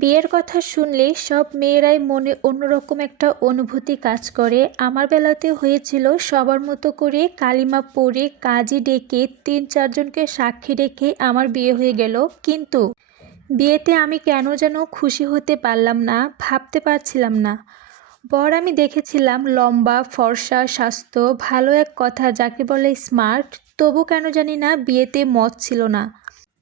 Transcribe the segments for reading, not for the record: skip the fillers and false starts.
বিয়ের কথা শুনলে সব মেয়েরাই মনে অন্যরকম একটা অনুভূতি কাজ করে। আমার বেলাতে হয়েছিল সবার মতো করে কালিমা পড়ে কাজী ডেকে ৩-৪ জনকে সাক্ষী রেখে আমার বিয়ে হয়ে গেল। কিন্তু বিয়েতে আমি কেন যেন খুশি হতে পারলাম না, ভাবতে পারছিলাম না। বর আমি দেখেছিলাম লম্বা, ফর্সা, স্বাস্থ্য ভালো, এক কথা যাকে বলে স্মার্ট। তবু কেন জানি না বিয়েতে মত ছিল না।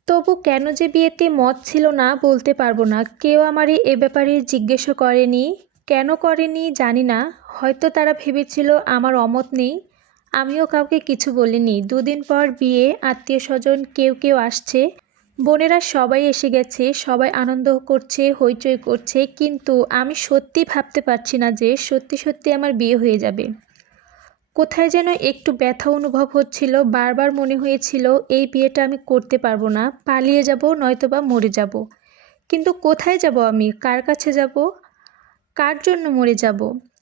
তবু কেন যে বিয়েতে মত ছিল না বলতে পারবো না। কেউ আমারে এ ব্যাপারে জিজ্ঞেসও করেনি। কেন করেনি জানি না। হয়তো তারা ভেবেছিল আমার অমত নেই। আমিও কাউকে কিছু বলিনি। ২ দিন পর বিয়ে, আত্মীয়স্বজন কেউ কেউ আসছে। বোনেরা সবাই এসে গেছে, সবাই আনন্দ করছে, হইচই করছে। কিন্তু আমি সত্যি ভাবতে পারছি না যে সত্যি সত্যি আমার বিয়ে হয়ে যাবে। কোথায় যেন একটু ব্যথা অনুভব হচ্ছিল। বারবার মনে হয়েছিল এই বিয়েটা আমি করতে পারবো না, পালিয়ে যাব, নয়তোবা মরে যাব। কিন্তু কোথায় যাব আমি, কার কাছে যাব, কার জন্য মরে যাব,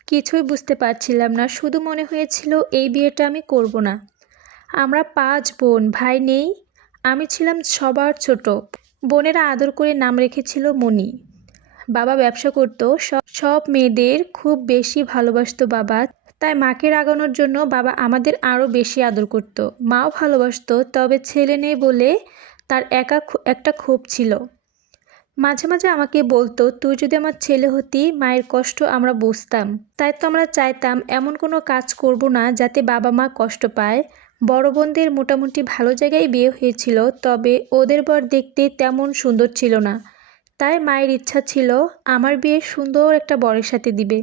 কিছুই বুঝতে পারছিলাম না। শুধু মনে হয়েছিল এই বিয়েটা আমি করব না। আমরা ৫ বোন, ভাই নেই। আমি ছিলাম সবার ছোট। বোনেরা আদর করে নাম রেখেছিল মণি। বাবা ব্যবসা করতো, সব মেয়েদের খুব বেশি ভালোবাসতো বাবা। তাই মাকে রাগানোর জন্য বাবা আমাদের আরও বেশি আদর করত। মাও ভালোবাসতো, তবে ছেলে নেই বলে তার একটা ক্ষোভ ছিল। মাঝে মাঝে আমাকে বলতো, তুই যদি আমার ছেলে হতি, মায়ের কষ্ট আমরা বুঝতাম। তাই তো আমরা চাইতাম এমন কোনো কাজ করব না যাতে বাবা মা কষ্ট পায়। বড় বোনদের মোটামুটি ভালো জায়গায় বিয়ে হয়েছিল, তবে ওদের বর দেখতে তেমন সুন্দর ছিল না। তাই মায়ের ইচ্ছা ছিল আমার বিয়ে সুন্দর একটা বরের সাথে দিবে।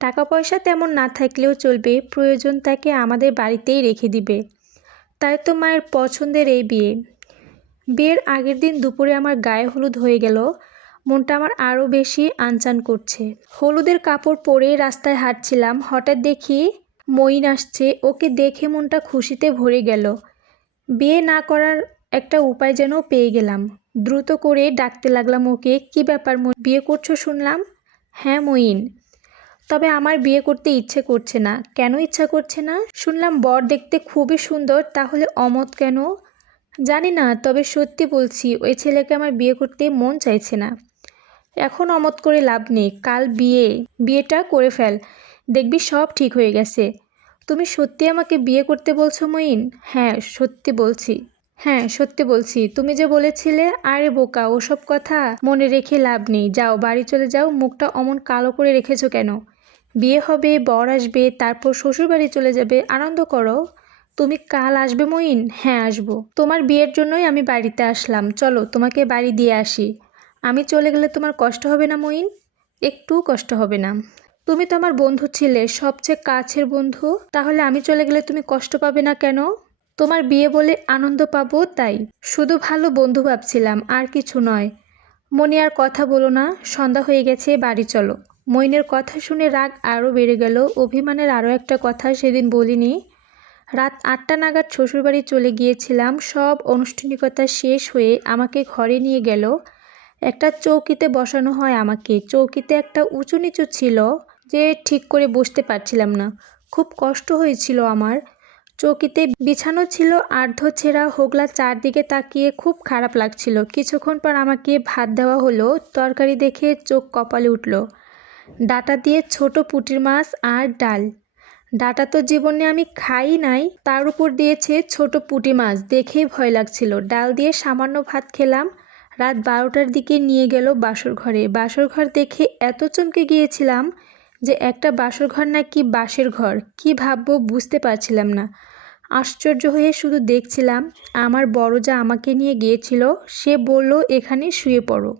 টাকা পয়সা তেমন না থাকলেও চলবে, প্রয়োজন তাকে আমাদের বাড়িতেই রেখে দিবে। তাই তো মায়ের পছন্দের এই বিয়ে। বিয়ের আগের দিন দুপুরে আমার গায়ে হলুদ হয়ে গেল। মনটা আমার আরও বেশি আনচান করছে। হলুদের কাপড় পরে রাস্তায় হাঁটছিলাম, হঠাৎ দেখি মঈন আসছে। ওকে দেখে মনটা খুশিতে ভরে গেল। বিয়ে না করার একটা উপায় যেন পেয়ে গেলাম। দ্রুত করে ডাকতে লাগলাম ওকে। কি ব্যাপার, বিয়ে করছো শুনলাম? হ্যাঁ মঈন, তবে আমার বিয়ে করতে ইচ্ছে করছে না। কেন ইচ্ছা করছে না? শুনলাম বর দেখতে খুবই সুন্দর, তাহলে অমত কেন? জানি না, তবে সত্যি বলছি, ওই ছেলেকে আমার বিয়ে করতে মন চাইছে না। এখন অমত করে লাভ নেই, কাল বিয়েটা করে ফেল, দেখবি সব ঠিক হয়ে গেছে। তুমি সত্যি আমাকে বিয়ে করতে বলছো মঈন? হ্যাঁ সত্যি বলছি। তুমি যে বলেছিলে, আরে বোকা, ওসব কথা মনে রেখে লাভ নেই। যাও, বাড়ি চলে যাও। মুখটা অমন কালো করে রেখেছো কেন? বিয়ে হবে, বর আসবে, তারপর শ্বশুর বাড়ি চলে যাবে, আনন্দ করো। তুমি কাল আসবে মঈন? হ্যাঁ আসবো। তোমার বিয়ের জন্যই আমি বাড়িতে আসলাম। চলো তোমাকে বাড়ি দিয়ে আসি। আমি চলে গেলে তোমার কষ্ট হবে না মঈন? একটু কষ্ট হবে না। তুমি তো আমার বন্ধু ছিলে, সবচেয়ে কাছের বন্ধু। তাহলে আমি চলে গেলে তুমি কষ্ট পাবে না কেন? তোমার বিয়ে বলে আনন্দ পাবো তাই। শুধু ভালো বন্ধু ভাবছিলাম, আর কিছু নয়। মনি আর কথা বলো না, সন্ধ্যা হয়ে গেছে, বাড়ি চলো। মইনের কথা শুনে রাগ আরও বেড়ে গেল। অভিমানের আরও একটা কথা সেদিন বলিনি। রাত ৮টা নাগাদ শ্বশুরবাড়ি চলে গিয়েছিলাম। সব আনুষ্ঠানিকতা শেষ হয়ে আমাকে ঘরে নিয়ে গেল। একটা চৌকিতে বসানো হয় আমাকে। চৌকিতে একটা উঁচু নিচু ছিল যে ঠিক করে বসতে পারছিলাম না। খুব কষ্ট হয়েছিল আমার। চৌকিতে বিছানো ছিল আর্ধ ছেঁড়া হোগলা, চারদিকে তাকিয়ে খুব খারাপ লাগছিল। কিছুক্ষণ পর আমাকে ভাত দেওয়া হলো। তরকারি দেখে চোখ কপালে উঠল। ডাঁটা দিয়ে ছোট পুঁটির মাছ আর ডাল। ডাঁটা তো জীবনে আমি খাই নাই, তার উপর দিয়েছে ছোট পুঁটি মাছ, দেখেই ভয় লাগছিল। ডাল দিয়ে সামান্য ভাত খেলাম। রাত 12টার দিকে নিয়ে গেল বাসর ঘরে। বাসর ঘর দেখে এত চমকে গিয়েছিলাম যে একটা বাসর ঘর নাকি বাঁশের ঘর। কি ভাববো বুঝতে পারছিলাম না। আশ্চর্য হয়ে শুধু দেখছিলাম। আমার বড় যা আমাকে নিয়ে গিয়েছিল, সে বলল, এখানে শুয়ে পড়ো।